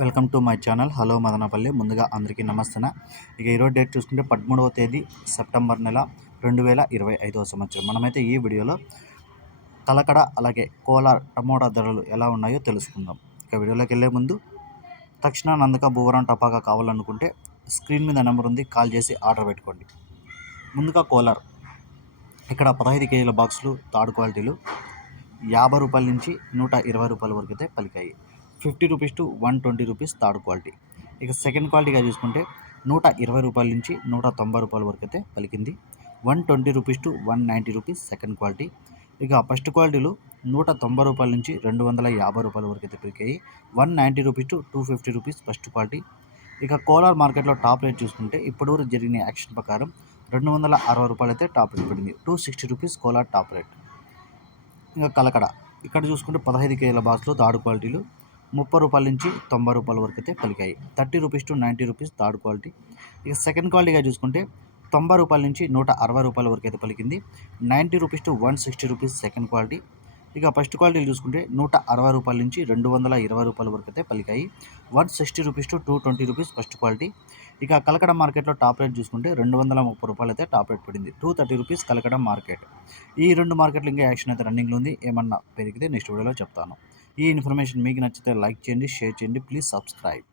Welcome to my channel. Hello Madanapalle. ముందుగా అందరికీ నమస్తే ఇక ఈరోజు డేట్ చూసుకుంటే పదమూడవ తేదీ సెప్టెంబర్ నెల రెండు వేల ఇరవై ఐదవ సంవత్సరం. మనమైతే ఈ వీడియోలో కలకడ అలాగే కోలార్ టమోటా ధరలు ఎలా ఉన్నాయో తెలుసుకుందాం. ఇక వీడియోలోకి వెళ్ళే ముందు తక్షణ నందక భూవరం టపాకా కావాలనుకుంటే స్క్రీన్ మీద నెంబర్ ఉంది కాల్ చేసి ఆర్డర్ పెట్టుకోండి. ముందుగా కోలార్. ఇక్కడ పదహైదు కేజీల బాక్సులు థర్డ్ క్వాలిటీలు యాభై రూపాయల నుంచి నూట ఇరవై రూపాయల వరకు అయితే పలికాయి. Fifty rupees to one twenty rupees third quality. ఇక సెకండ్ క్వాలిటీగా చూసుకుంటే నూట ఇరవై రూపాయల నుంచి నూట తొంభై రూపాయల వరకు అయితే పలికింది. One twenty rupees to one ninety rupees second quality. ఇక ఫస్ట్ క్వాలిటీలు నూట తొంభై రూపాయల నుంచి రెండు వందల యాభై రూపాయల వరకు అయితే పెరిగాయి. One ninety rupees to two fifty rupees first quality. ఇక కోలార్ మార్కెట్లో టాప్ రేట్ చూసుకుంటే ఇప్పటివరకు జరిగిన యాక్షన్ ప్రకారం రెండు వందల అరవై రూపాయలు అయితే టాప్ రేట్ పడింది. Two sixty rupees Kolar top rate. ఇంకా కలకడ. ఇక్కడ చూసుకుంటే పదహైదు కేజీల బాక్స్లో థర్డ్ క్వాలిటీలు. ముప్పై రూపాయల నుంచి తొంభై రూపాయల వరకు అయితే పలికాయి. Thirty rupees to ninety rupees third quality. ఇక సెకండ్ క్వాలిటీగా చూసుకుంటే తొంభై రూపాయల నుంచి నూట అరవై రూపాయల వరకు అయితే పలికింది. Ninety rupees to one sixty rupees second quality. ఇక ఫస్ట్ క్వాలిటీలు చూసుకుంటే నూట అరవై రూపాయల నుంచి రెండు వందల ఇరవై రూపాయల వరకు అయితే పలికాయి. One sixty rupees to two twenty rupees first quality. ఇక కలకడ మార్కెట్లో టాప్ రేట్ చూసుకుంటే రెండు వందల ముప్పై రూపాయలు అయితే టాప్ రేట్ పడింది. Two thirty rupees Kalakada market. ఈ రెండు మార్కెట్లు ఇంకా యాక్షన్ అయితే రన్నింగ్లో ఉంది. ఏమన్నా పెరిగితే నెక్స్ట్ వీడియోలో చెప్తాను. ఈ ఇన్ఫర్మేషన్ మీకు నచ్చితే లైక్ చేయండి షేర్ చేయండి. Please subscribe.